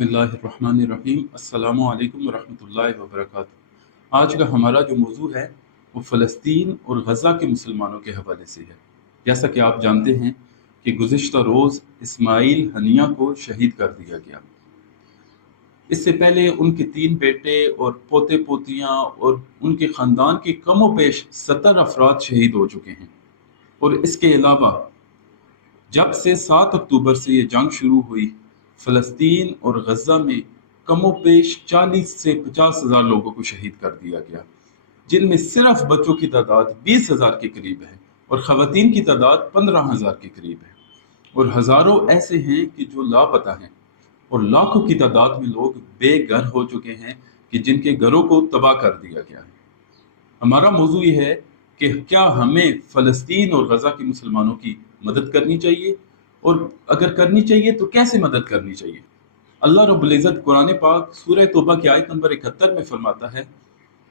बिस्मिल्लाहिर्रहमानिर्रहीम। अस्सलामु अलैकुम वरहमतुल्लाहि वबरकातुहू। आज का हमारा जो मौजू है वो फ़लस्तीन और गज़ा के मुसलमानों के हवाले से है। जैसा कि आप जानते हैं कि गुज़िश्ता रोज़ इस्माइल हनिया को शहीद कर दिया गया। इससे पहले उनके 3 बेटे और पोते पोतियाँ और उनके ख़ानदान के कमो पेश 70 अफराद शहीद हो चुके हैं। और इसके अलावा जब से 7 अक्टूबर से ये जंग शुरू हुई, फ़लस्तीन और गज़ा में कमो पेश 40 से 50 हज़ार लोगों को शहीद कर दिया गया, जिनमें सिर्फ बच्चों की तादाद 20,000 के करीब है और ख़वातीन की तादाद 15,000 के करीब है। और हज़ारों ऐसे हैं कि जो लापता हैं और लाखों की तादाद में लोग बेघर हो चुके हैं कि जिनके घरों को तबाह कर दिया गया है। हमारा मौजू ये है कि क्या हमें फ़लस्तीन और गज़ा के मुसलमानों की मदद करनी चाहिए, और अगर करनी चाहिए तो कैसे मदद करनी चाहिए। अल्लाह रब्बुल इज़्ज़त कुरान पाक सूरह तौबा की आयत नंबर 71 में फरमाता है,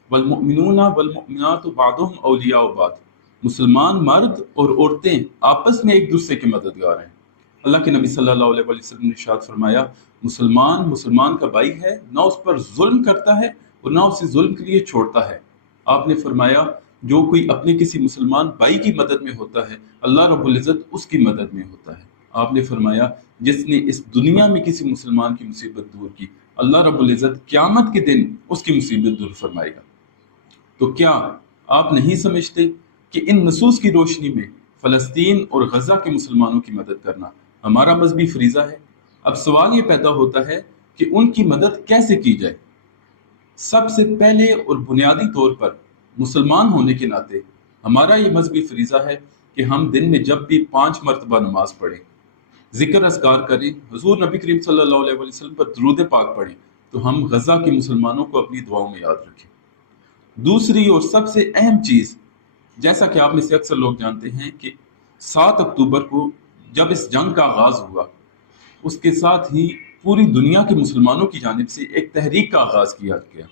वल्मुमिनूना वल्मुमिनातु बादुहुम औलियाउ बाद। मुसलमान मर्द और औरतें आपस में एक दूसरे के मददगार हैं। अल्लाह के नबी सल्लल्लाहु अलैहि वसल्लम ने इरशाद फरमाया, मुसलमान का भाई है, ना उस पर जुल्म करता है और ना उसे जुल्म के लिए छोड़ता है। आपने फरमाया, जो कोई अपने किसी मुसलमान भाई की मदद में होता है, अल्लाह रब्बुल इज़्ज़त उसकी मदद में होता है। आपने फरमाया, जिसने इस दुनिया में किसी मुसलमान की मुसीबत दूर की, अल्लाह रब्बुल इज़्ज़त क़यामत के दिन उसकी मुसीबत दूर फरमाएगा। तो क्या आप नहीं समझते कि इन नसूस की रोशनी में फ़लस्तीन और गज़ा के मुसलमानों की मदद करना हमारा मज़हबी फ़रीज़ा है। अब सवाल ये पैदा होता है कि उनकी मदद कैसे की जाए। सबसे पहले और बुनियादी तौर पर मुसलमान होने के नाते हमारा ये मज़हबी फ़रीज़ा है कि हम दिन में जब भी 5 मरतबा नमाज पढ़ें, ज़िक्र अस्कार करें, हुज़ूर नबी करीम सल्लल्लाहु अलैहि वसल्लम पर दुरूद पाक पढ़ें, तो हम गज़ा के मुसलमानों को अपनी दुआओं में याद रखें। दूसरी और सबसे अहम चीज़, जैसा कि आप में से अक्सर लोग जानते हैं कि 7 अक्टूबर को जब इस जंग का आगाज़ हुआ, उसके साथ ही पूरी दुनिया के मुसलमानों की जानिब से एक तहरीक का आगाज़ किया गया।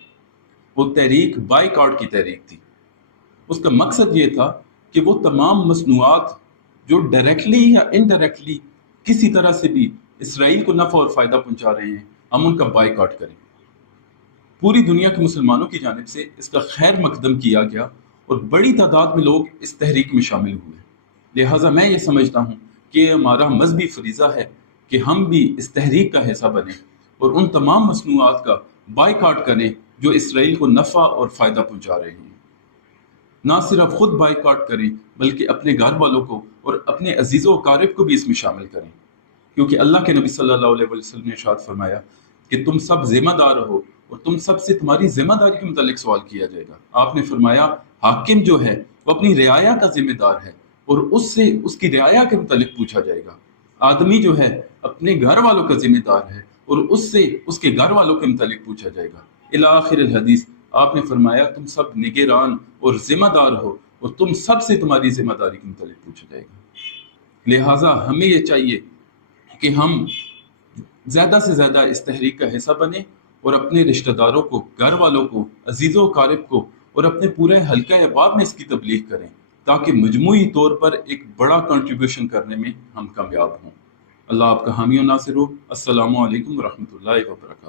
वो तहरीक बाइकआउट की तहरीक थी। उसका मकसद ये था कि वो तमाम मसनूआत जो डायरेक्टली या इनडायरेक्टली किसी तरह से भी इसराइल को नफ़ा और फ़ायदा पहुंचा रहे हैं, हम उनका बाइकआउट करें। पूरी दुनिया के मुसलमानों की जानिब से इसका खैर मकदम किया गया और बड़ी तादाद में लोग इस तहरीक में शामिल हुए। लिहाजा मैं ये समझता हूँ कि हमारा मज़हबी फ़रीज़ा है कि हम भी इस तहरीक का हिस्सा बने और उन तमाम मसनूआत का बाइकआउट करें जो इसराइल को नफ़ा और फ़ायदा पहुँचा रहे हैं। ना सिर्फ खुद बाइकआउट करें बल्कि अपने घर वालों को और अपने अजीज़ों अकारिब को भी इसमें शामिल करें, क्योंकि अल्लाह के नबी सल्लल्लाहु अलैहि वसल्लम ने इरशाद फरमाया कि तुम सब ज़िम्मेदार हो और तुम सब से तुम्हारी ज़िम्मेदारी के मुतालिक सवाल किया जाएगा। आपने फरमाया, हाकिम जो है वो अपनी रियाया का ज़िम्मेदार है और उससे उसकी रियाया के मुतालिक पूछा जाएगा। आदमी जो है अपने घर वालों का ज़िम्मेदार है और उससे उसके घर वालों के मुतालिक पूछा जाएगा। इला आखिरिल हदीस। आपने फरमाया, तुम सब निगरान और ज़िम्मेदार हो और तुम सब से तुम्हारी ज़िम्मेदारी के मुतालिक पूछा जाएगा। लिहाजा हमें ये चाहिए कि हम ज़्यादा से ज़्यादा इस तहरीक का हिस्सा बने और अपने रिश्तेदारों को, घर वालों को, अजीज़ों कारिब को और अपने पूरे हल्का अहबाब में इसकी तबलीग करें, ताकि मजमूई तौर पर एक बड़ा कंट्रीब्यूशन करने में हम कामयाब हों। अल्लाह आपका हामी और नासिर हो। अस्सलामु अलैकुम वरहमतुल्लाहि वबरकातुहू।